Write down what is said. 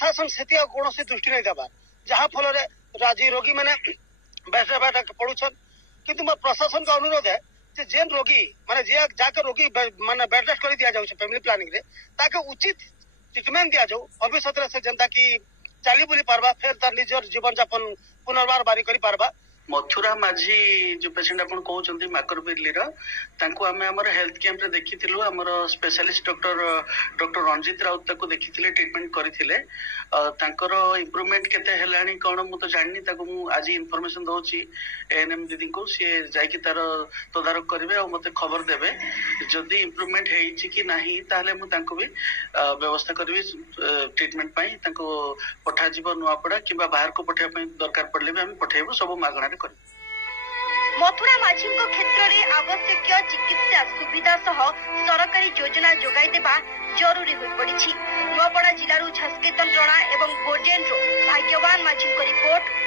प्रशासन से कौन दृष्टि नहीं देवा जहाँ फल आज रोगी मैंने बेड पड़ुछन किंतु मोर प्रशासन का अनुरोध है जे जेन रोगी माने जे जाके रोगी माने बेड रेस्ट कर दिया जाउ फैमिली प्लानिंग रे ताके उचित ट्रीटमेंट दिया जाउ भविष्य से जनता की चाली बुली पारबा फिर तार निजर जीवन यापन पुनर्बार बारी करी पारबा। मथुरा माझी जो पेशेंट अपन कहउचंती माकरबिरली आमे हमर हेल्थ कैंप रे देखिथिलु हमर स्पेशलिस्ट डॉक्टर रंजित राउत ताको देखिथिले ट्रीटमेंट करिथिले तांकर इंप्रूवमेंट केते हेलानी कोन मु तो जाननी ताको मु आज इंफॉर्मेशन दोची एएनएम दीदी को से जाय कि तार तदारक करिवे और मते खबर देबे जदी इंप्रूवमेंट हेइछि कि नाही ताले मु तांको भी व्यवस्था करबी ट्रीटमेंट पई तांको पठा जीव नुआपड़ा किबा बाहर को पठा पई दरकार पड़ले भी हम पठेबो सब मागणा रे कर। मथुरा माझी क्षेत्र में आवश्यक चिकित्सा सुविधा सह सरकारी योजना जोगाई देबा जरूरी हो पड़ी। नुआपड़ा जिलू झस्के तंत्रणा एवं गोर्जेन भाग्यवान माझी रिपोर्ट।